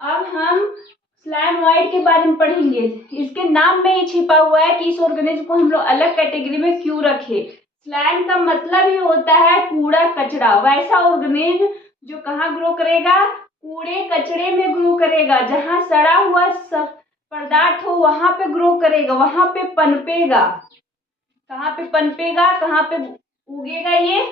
अब हम स्लैमोइड के बारे में पढ़ेंगे। इसके नाम में ही छिपा हुआ है कि इस ऑर्गेनिज्म को हम लोग अलग कैटेगरी में क्यों रखे। स्लैम का मतलब ही होता है कूड़ा कचरा। वैसा ऑर्गेनिज्म जो कहाँ ग्रो करेगा, कूड़े कचरे में ग्रो करेगा। जहाँ सड़ा हुआ पदार्थ हो वहां पे ग्रो करेगा, वहां पे पनपेगा। कहाँ पे पनपेगा, कहाँ पे उगेगा ये,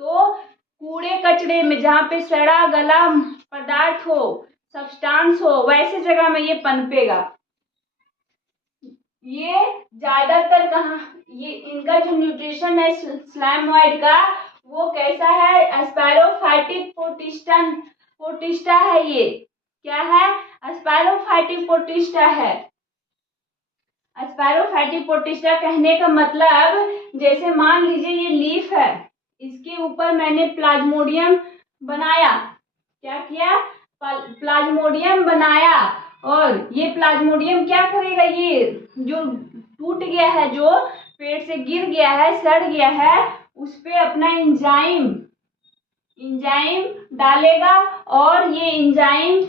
तो कूड़े कचरे में, जहाँ पे सड़ा गला पदार्थ हो, सब्सटेंस हो, वैसे जगह में ये पनपेगा। ये ज्यादातर कहाँ, ये इनका जो न्यूट्रिशन है स्लैमोइड का, वो कैसा है, एस्पैरोफाइटिक पोटिस्टा है। ये क्या है, एस्पैरोफाइटिक पोटिस्टा है। एस्पैरोफाइटिक पोटिस्टा कहने का मतलब, जैसे मान लीजिए ये लीफ है, इसके ऊपर मैंने प्लाज्मोडियम बनाया। क्या किया, प्लाज्मोडियम बनाया, और ये प्लाज्मोडियम क्या करेगा, ये जो टूट गया है, जो पेड़ से गिर गया है, सड़ गया है, उस पे अपना इंजाइम डालेगा, और ये इंजाइम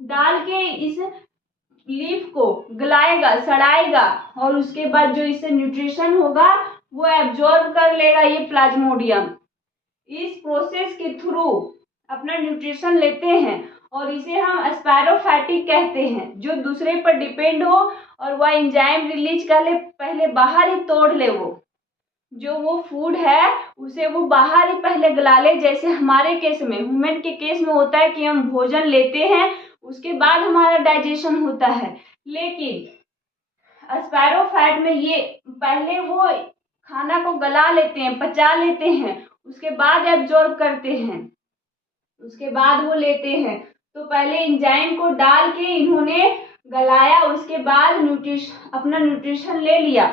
डाल के इस लीफ को गलाएगा, सड़ाएगा, और उसके बाद जो इससे न्यूट्रिशन होगा वो एब्जॉर्ब कर लेगा ये प्लाज्मोडियम। इस प्रोसेस के थ्रू अपना न्यूट्रिशन लेते हैं, और इसे हम एस्पैरोफाइटिक कहते हैं। जो दूसरे पर डिपेंड हो और वह एंजाइम रिलीज कर ले, पहले बाहर ही तोड़ ले, वो जो वो फूड है उसे वो बाहर ही पहले गला ले। जैसे हमारे केस में, ह्यूमन के केस में होता है कि हम भोजन लेते हैं, उसके बाद हमारा डाइजेशन होता है। लेकिन एस्पैरोफाइट में ये पहले वो खाना को गला लेते हैं, पचा लेते हैं, उसके बाद एब्जॉर्ब करते हैं, उसके बाद वो लेते हैं। तो पहले एंजाइम को डाल के इन्होंने गलाया, उसके बाद अपना न्यूट्रिशन ले लिया,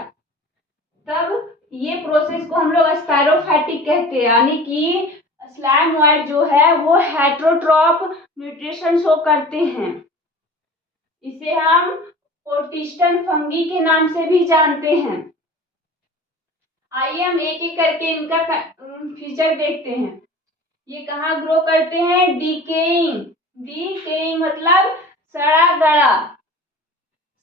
तब ये प्रोसेस को हम लोग एस्पैरोफाइटिक कहते हैं। यानी कि स्लैमोइड जो है वो हेटेरोट्रॉप न्यूट्रिशन शो करते हैं। इसे हम पोर्टिस्टन फंगी के नाम से भी जानते हैं। आइए हम एक एक करके इनका फीचर देखते हैं। ये कहाँ ग्रो करते हैं, डीकेइंग मतलब सड़ा गला,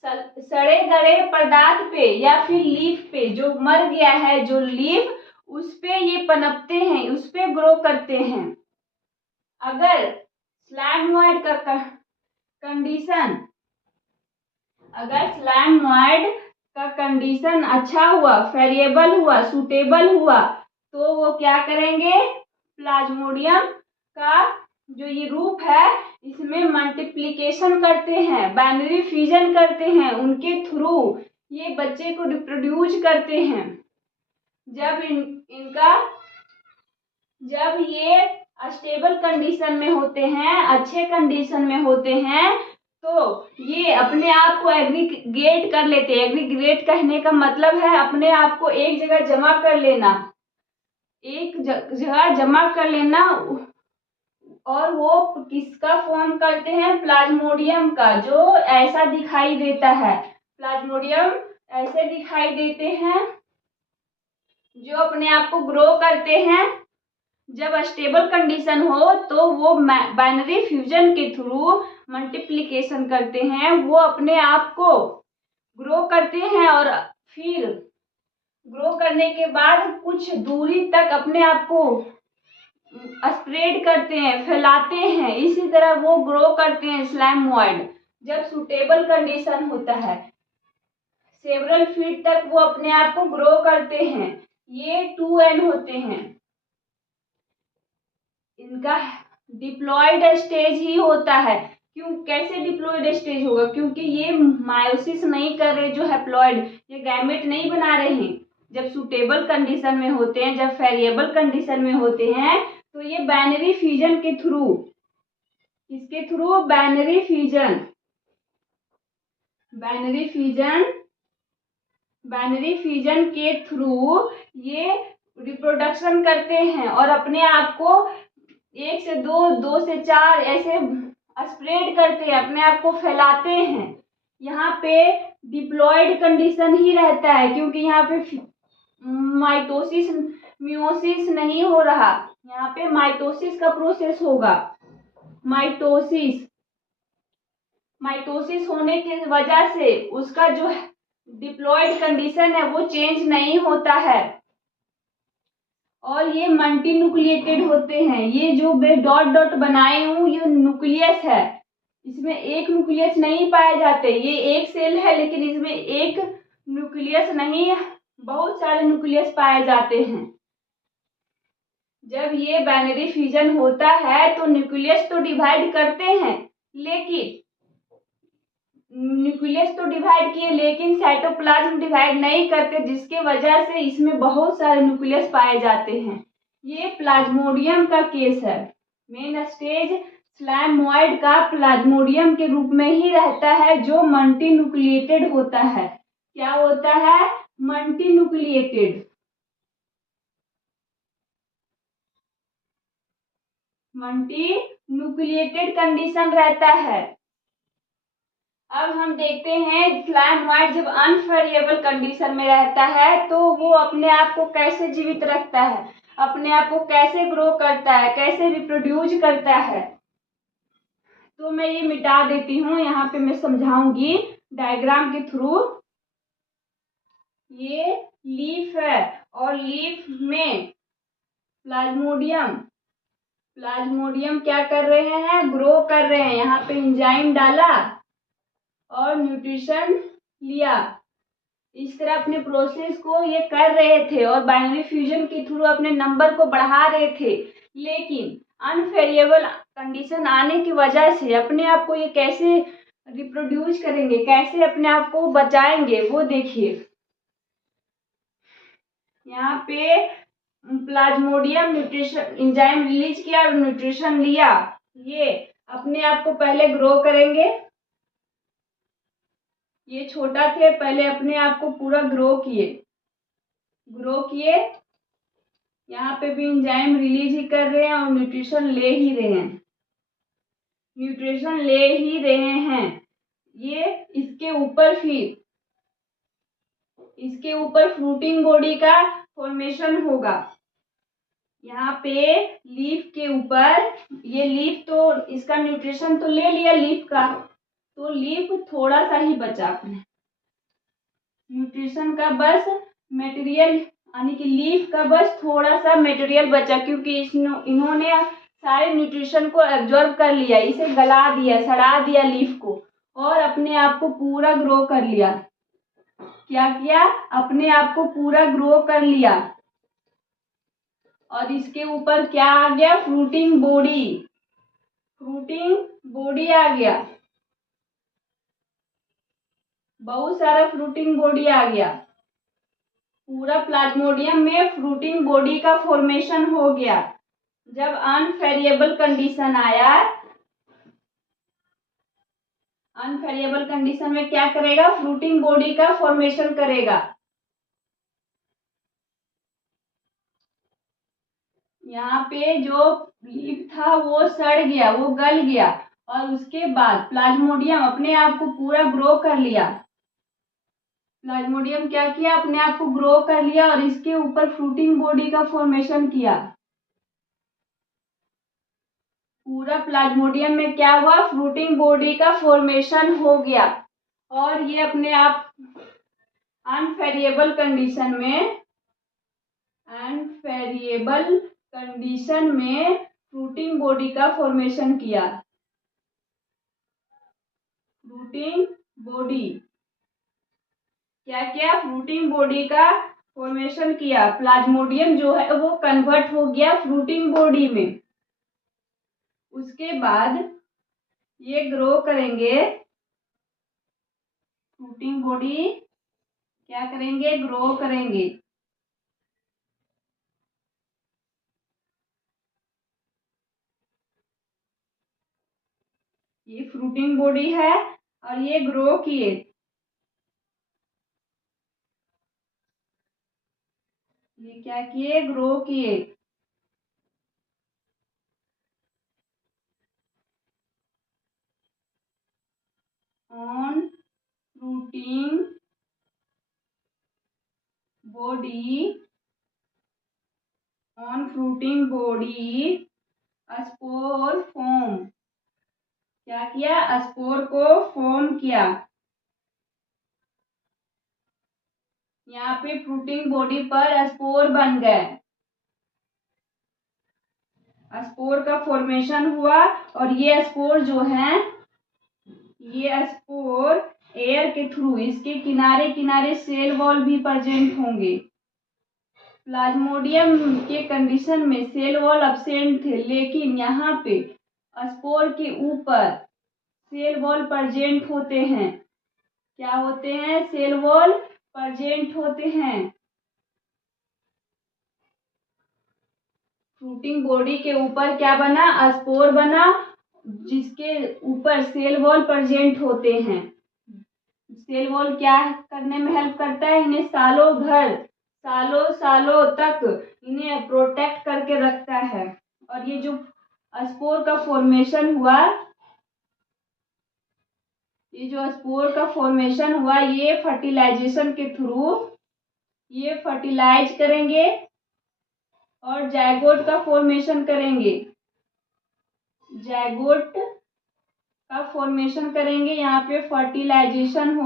सड़े गले पदार्थ पे या फिर लीफ पे, जो मर गया है जो लीफ, उस पे ये पनपते हैं, उस पे ग्रो करते हैं। अगर स्लैमोइड का कंडीशन अच्छा हुआ, वेरिएबल हुआ, सुटेबल हुआ, तो वो क्या करेंगे, प्लाज्मोडियम का जो ये रूप है इसमें मल्टीप्लिकेशन करते हैं, बाइनरी फ्यूजन करते हैं, उनके थ्रू ये बच्चे को रिप्रोड्यूस करते हैं। जब ये स्टेबल कंडीशन में होते हैं, अच्छे कंडीशन में होते हैं, तो ये अपने आप को एग्रीगेट कर लेते हैं। एग्रीगेट कहने का मतलब है अपने आप को एक जगह जमा कर लेना, एक जगह जमा कर लेना। और वो किसका फॉर्म करते हैं, प्लाज्मोडियम का, जो ऐसा दिखाई देता है। प्लाज्मोडियम ऐसे दिखाई देते हैं, जो अपने आप को ग्रो करते हैं। जब स्टेबल कंडीशन हो तो वो बाइनरी फ्यूजन के थ्रू मल्टीप्लिकेशन करते हैं, वो अपने आप को ग्रो करते हैं, और फिर ग्रो करने के बाद कुछ दूरी तक अपने आप को स्प्रेड करते हैं, फैलाते हैं। इसी तरह वो ग्रो करते हैं स्लैमोइड। जब सुटेबल कंडीशन होता है, सेवरल फीट तक वो अपने आप को ग्रो करते हैं। ये 2N होते हैं। इनका डिप्लॉयड स्टेज ही होता है। क्यों, कैसे डिप्लॉयड स्टेज होगा, क्योंकि ये मायोसिस नहीं कर रहे, जो हैप्लॉयड, ये गैमेट नहीं बना रहे हैं। जब सुटेबल कंडीशन में होते हैं, जब वेरिएबल कंडीशन में होते हैं, तो ये बाइनरी फ्यूजन के थ्रू, किसके थ्रू, बाइनरी फ्यूजन के थ्रू ये रिप्रोडक्शन करते हैं, और अपने आप को 1 से 2, 2 से 4 ऐसे स्प्रेड करते हैं, अपने आप को फैलाते हैं। यहाँ पे डिप्लॉयड कंडीशन ही रहता है, क्योंकि यहाँ पे माइटोसिस मियोसिस नहीं हो रहा, यहाँ पे माइटोसिस का प्रोसेस होगा। माइटोसिस माइटोसिस होने की वजह से उसका जो डिप्लॉयड कंडीशन है वो चेंज नहीं होता है और ये मल्टी न्यूक्लिएटेड होते हैं। ये जो मैं डॉट डॉट बनाए हूँ ये न्यूक्लियस है, इसमें एक न्यूक्लियस नहीं पाए जाते। ये एक सेल है लेकिन इसमें एक न्यूक्लियस नहीं, बहुत सारे न्यूक्लियस पाए जाते हैं। जब ये बाइनरी फ्यूजन होता है तो न्यूक्लियस तो डिवाइड करते हैं, लेकिन न्यूक्लियस तो डिवाइड किए लेकिन साइटोप्लाज्म डिवाइड नहीं करते, जिसके वजह से इसमें बहुत सारे न्यूक्लियस पाए जाते हैं। ये प्लाज्मोडियम का केस है। मेन स्टेज स्लाइमोइड का प्लाज्मोडियम के रूप में ही रहता है जो मल्टी न्यूक्लिएटेड होता है। क्या होता है? Multi nucleated. Multi nucleated condition रहता है। अब हम देखते हैं स्लाइमोइड जब अनवेरिएबल कंडीशन में रहता है तो वो अपने आप को कैसे जीवित रखता है, अपने आप को कैसे ग्रो करता है, कैसे रिप्रोड्यूस करता है। तो मैं ये मिटा देती हूँ, यहाँ पे मैं समझाऊंगी डायग्राम के थ्रू। ये लीफ है और लीफ में प्लाज्मोडियम क्या कर रहे हैं? ग्रो कर रहे हैं। यहाँ पे एंजाइम डाला और न्यूट्रिशन लिया, इस तरह अपने प्रोसेस को ये कर रहे थे और बाइनरी फ्यूजन के थ्रू अपने नंबर को बढ़ा रहे थे। लेकिन अनवेरिएबल कंडीशन आने की वजह से अपने आप को ये कैसे रिप्रोड्यूस करेंगे, कैसे अपने आप को बचाएंगे, वो देखिए। यहाँ पे प्लाज्मोडियम न्यूट्रिशन एंजाइम रिलीज किया और न्यूट्रिशन लिया, ये अपने आप को पहले ग्रो करेंगे। ये छोटा थे, पहले अपने आप को पूरा ग्रो किए। यहाँ पे भी एंजाइम रिलीज ही कर रहे हैं और न्यूट्रिशन ले ही रहे हैं। ये इसके ऊपर फ्रूटिंग बॉडी का फॉर्मेशन होगा। यहाँ पे लीफ के ऊपर, ये लीफ तो इसका न्यूट्रिशन तो ले लिया लीफ का, तो लीफ थोड़ा सा ही बचा अपने न्यूट्रिशन का, बस मटेरियल यानी कि लीफ का बस थोड़ा सा मटेरियल बचा, क्योंकि इन्होंने सारे न्यूट्रिशन को एब्जॉर्ब कर लिया, इसे गला दिया, सड़ा दिया लीफ को और अपने आप को पूरा ग्रो कर लिया। क्या किया? अपने आप को पूरा ग्रो कर लिया और इसके ऊपर क्या आ गया? फ्रूटिंग बॉडी आ गया, बहुत सारा फ्रूटिंग बॉडी आ गया। पूरा प्लाज्मोडियम में फ्रूटिंग बॉडी का फॉर्मेशन हो गया। जब अनवेरिएबल कंडीशन आया, अनवेरिएबल कंडीशन में क्या करेगा? फ्रूटिंग बॉडी का फॉर्मेशन करेगा। यहाँ पे जो लीफ था वो सड़ गया, वो गल गया और उसके बाद प्लाज्मोडियम अपने आप को पूरा ग्रो कर लिया। प्लाज्मोडियम क्या किया? अपने आप को ग्रो कर लिया और इसके ऊपर फ्रूटिंग बॉडी का फॉर्मेशन किया। पूरा प्लाज्मोडियम में क्या हुआ? फ्रूटिंग बॉडी का फॉर्मेशन हो गया और ये अपने आप अनवेरिएबल कंडीशन में फ्रूटिंग बॉडी का फॉर्मेशन किया। फ्रूटिंग बॉडी क्या किया? फ्रूटिंग बॉडी का फॉर्मेशन किया। प्लाज्मोडियम जो है वो कन्वर्ट हो गया फ्रूटिंग बॉडी में। उसके बाद ये ग्रो करेंगे, फ्रूटिंग बॉडी क्या करेंगे? ग्रो करेंगे। ये फ्रूटिंग बॉडी है और ये ग्रो किए। ये क्या किए? ग्रो किए। On fruiting body spore form. क्या किया, स्पोर को फॉर्म किया। यहाँ पे फ्रूटिंग बॉडी पर स्पोर बन गए, स्पोर का फॉर्मेशन हुआ। और ये स्पोर जो है, ये स्पोर एयर के थ्रू इसके किनारे किनारे सेल वॉल भी प्रेजेंट होंगे। प्लाज्मोडियम के कंडीशन में सेल वॉल एब्सेंट थे, लेकिन यहाँ पे स्पोर के ऊपर सेल वॉल प्रेजेंट होते हैं। क्या होते हैं, सेल वॉल प्रेजेंट होते हैं। फ्रूटिंग बॉडी के ऊपर क्या बना, स्पोर बना, जिसके ऊपर सेल वॉल प्रेजेंट होते हैं। सेल वॉल क्या करने में हेल्प करता है, इन्हें सालों सालों तक इन्हें प्रोटेक्ट करके रखता है। और ये जो स्पोर का फॉर्मेशन हुआ, ये फर्टिलाइजेशन के थ्रू ये फर्टिलाइज करेंगे और जायगोट का फॉर्मेशन करेंगे। यहाँ पे फर्टिलाइजेशन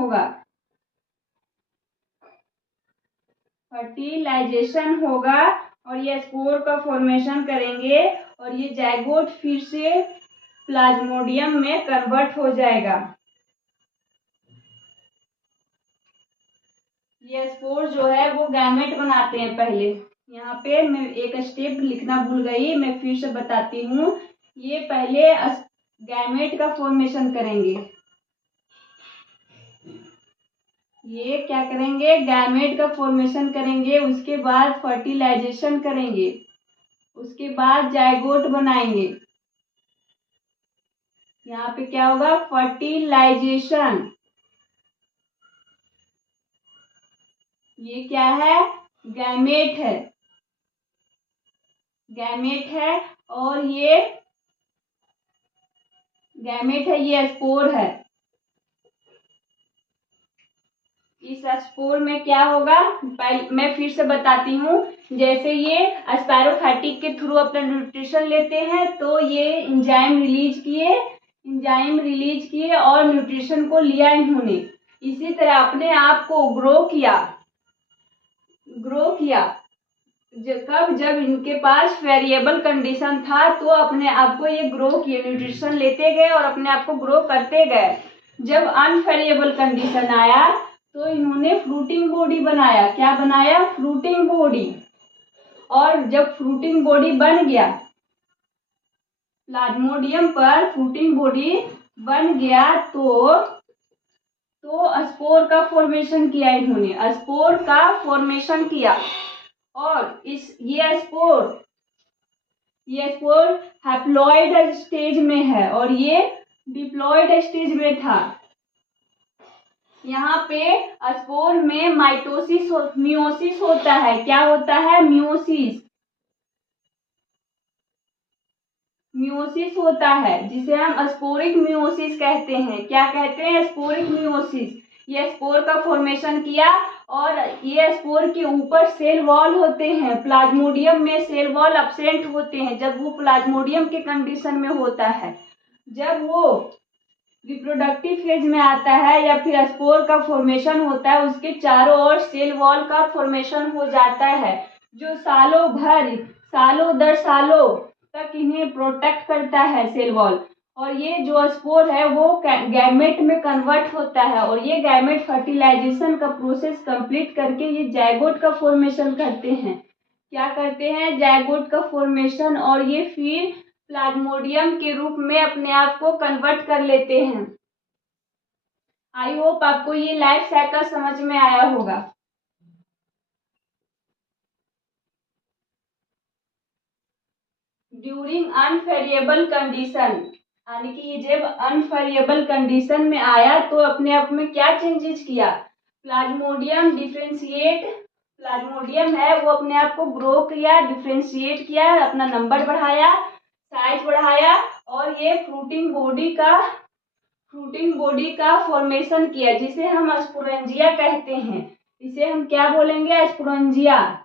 होगा और ये स्पोर का फॉर्मेशन करेंगे और ये जायगोट फिर से प्लाज्मोडियम में कन्वर्ट हो जाएगा। ये स्पोर जो है वो गैमेट बनाते हैं पहले। यहाँ पे मैं एक स्टेप लिखना भूल गई, मैं फिर से बताती हूँ। ये पहले गैमेट का फॉर्मेशन करेंगे। ये क्या करेंगे, गैमेट का फॉर्मेशन करेंगे, उसके बाद फर्टिलाइजेशन करेंगे, उसके बाद जायगोट बनाएंगे। यहाँ पे क्या होगा, फर्टिलाइजेशन। ये क्या है, गैमेट है और ये स्पोर है। इस स्पोर में क्या होगा, मैं फिर से बताती हूँ। जैसे ये स्पायरोफाइटिक के थ्रू अपना न्यूट्रिशन लेते हैं, तो ये एंजाइम रिलीज किए और न्यूट्रिशन को लिया इन्होंने। इसी तरह अपने आप को ग्रो किया। जब इनके पास वेरिएबल कंडीशन था, तो अपने आप को ये ग्रो किए, न्यूट्रिशन लेते गए और अपने आप को ग्रो करते गए। जब अनवेरिएबल कंडीशन आया तो इन्होंने फ्रूटिंग बॉडी बनाया। क्या बनाया, फ्रूटिंग बॉडी। और जब फ्रूटिंग बॉडी बन गया, प्लाज्मोडियम पर फ्रूटिंग बॉडी बन गया, तो स्पोर का फॉर्मेशन किया इन्होंने, और ये स्पोर हैप्लॉइड स्टेज में है और ये डिप्लॉइड स्टेज में था। यहाँ पे स्पोर में मियोसिस होता है। क्या होता है, मियोसिस होता है, जिसे हम स्पोरिक मियोसिस कहते हैं। क्या कहते हैं, स्पोरिक मियोसिस। ये स्पोर का फॉर्मेशन किया और ये स्पोर के ऊपर सेल वॉल होते हैं। प्लाज्मोडियम में सेल वॉल एब्सेंट होते हैं जब वो प्लाज्मोडियम के कंडीशन में होता है। जब वो रिप्रोडक्टिव फेज में आता है या फिर स्पोर का फॉर्मेशन होता है, उसके चारों ओर सेल वॉल का फॉर्मेशन हो जाता है, जो सालों दर सालों तक इन्हें प्रोटेक्ट करता है, सेल वॉल। और ये जो स्पोर है वो गैमेट में कन्वर्ट होता है और ये गैमेट फर्टिलाइजेशन का प्रोसेस कंप्लीट करके ये जायगोट का फॉर्मेशन करते हैं। क्या करते हैं, जायगोट का फॉर्मेशन, और ये फिर प्लाज्मोडियम के रूप में अपने आप को कन्वर्ट कर लेते हैं। आई होप आपको ये लाइफ साइकिल समझ में आया होगा। ड्यूरिंग अनफेरिएबल कंडीशन, यानी कि जब अनफेरिएबल कंडीशन में आया तो अपने आप में क्या चेंजेस किया, प्लाज्मोडियम है वो अपने आप को ग्रो किया, डिफ्रेंशिएट किया, अपना नंबर बढ़ाया, साइज बढ़ाया, और ये फ्रूटिंग बॉडी का फॉर्मेशन किया, जिसे हम स्पोरेंजिया कहते हैं। इसे हम क्या बोलेंगे, स्पोरेंजिया।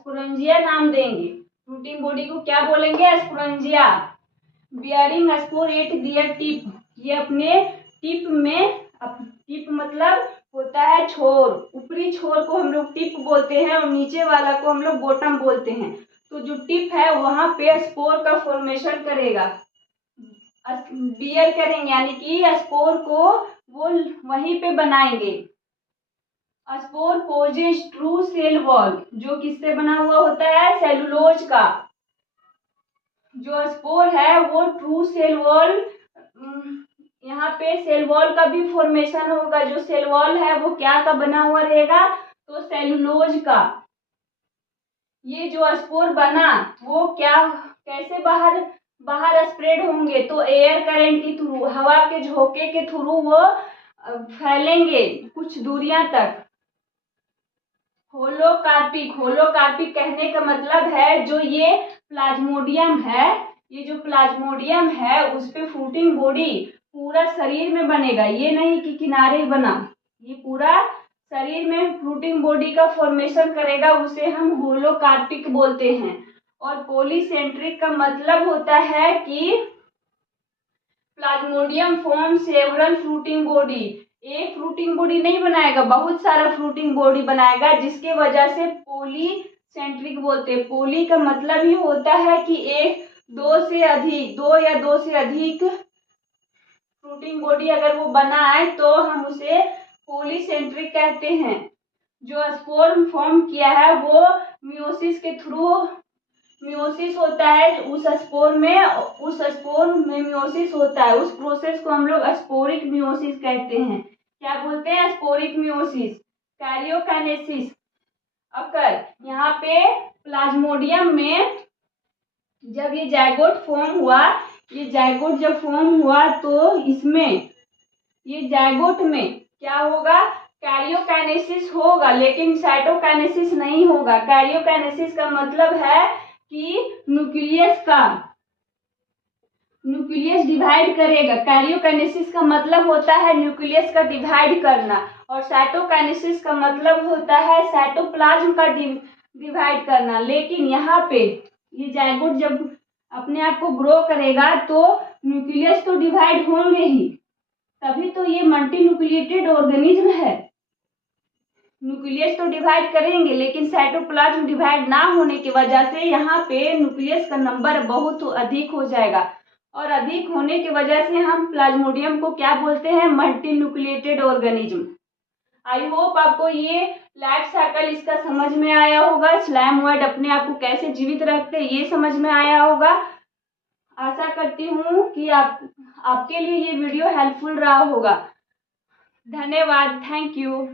स्पोरेंजिया नाम देंगे। फ्रूटिंग बॉडी को क्या बोलेंगे? Sporangia. Bearing spore at their tip, ये अपने टिप में, टिप मतलब होता है छोर, ऊपरी छोर को हम लोग टिप बोलते हैं और नीचे वाला को हम लोग बॉटम बोलते हैं। तो जो टिप है वहां पे स्पोर का फॉर्मेशन करेगा, बियर करेंगे, यानी कि स्पोर को वो वहीं पे बनाएंगे। Spore possess true cell wall, जो किससे बना हुआ होता है? सेलुलोज का। जो स्पोर है वो ट्रू सेल वॉल, यहाँ पे सेल वॉल का भी फॉर्मेशन होगा। जो सेल वॉल है वो क्या का बना हुआ रहेगा? तो सेलुलोज का। ये जो स्पोर बना वो क्या, कैसे बाहर स्प्रेड होंगे? तो एयर करंट के थ्रू, हवा के झोंके के थ्रू वो फैलेंगे कुछ दूरियां तक। होलोकार्पिक, होलोकार्पिक कहने का मतलब है जो ये प्लाज्मोडियम है, ये जो प्लाज्मोडियम है उस पे फ्रूटिंग बॉडी पूरा शरीर में बनेगा, ये नहीं कि किनारे बना, ये पूरा शरीर में फ्रूटिंग बॉडी का फॉर्मेशन करेगा, उसे हम होलोकार्पिक बोलते हैं। और पॉलीसेंट्रिक का मतलब होता है कि Plasmodium form several fruiting body, एक फ्रूटिंग बॉडी नहीं बनाएगा, बहुत सारा फ्रूटिंग बॉडी बनाएगा, जिसके वजह से पॉलीसेंट्रिक बोलते हैं। पॉली का मतलब ही होता है कि एक, दो या दो से अधिक फ्रूटिंग बॉडी अगर वो बनाए तो हम उसे पॉलीसेंट्रिक कहते हैं। जो स्पोर फॉर्म किया है वो मियोसिस के थ्रू, मियोसिस होता है उस स्पोर में मियोसिस होता है, उस प्रोसेस को हम लोग स्पोरिक मियोसिस कहते हैं। क्या बोलते हैं? Sporic meiosis. कैरियोकाइनेसिस अकर, यहाँ पे प्लाज्मोडियम में जब ये जाइगोट फॉर्म हुआ, ये जाइगोट जब फॉर्म हुआ तो इसमें, ये जाइगोट में क्या होगा? कैरियोकाइनेसिस होगा, लेकिन साइटोकाइनेसिस नहीं होगा। कैरियोकाइनेसिस का मतलब है कि न्यूक्लियस डिवाइड करेगा। कैरियोकाइनेसिस का मतलब होता है न्यूक्लियस का डिवाइड करना, और साइटोकाइनेसिस का मतलब होता है साइटोप्लाज्म का डिवाइड करना। लेकिन यहाँ पे ये जाइगोट जब अपने आप को ग्रो करेगा तो न्यूक्लियस तो डिवाइड होंगे ही, तभी तो ये मल्टी न्यूक्लिएटेड ऑर्गेनिज्म है। न्यूक्लियस तो डिवाइड करेंगे, लेकिन साइटोप्लाज्म डिवाइड ना होने की वजह से यहाँ पे न्यूक्लियस का नंबर बहुत अधिक हो जाएगा, और अधिक होने की वजह से हम प्लाज्मोडियम को क्या बोलते हैं? Multi nucleated organism. I hope आपको ये लाइफ साइकिल इसका समझ में आया होगा। स्लैम वर्ड अपने आप को कैसे जीवित रखते हैं ये समझ में आया होगा। आशा करती हूँ कि आपके लिए ये वीडियो हेल्पफुल रहा होगा। धन्यवाद, थैंक यू।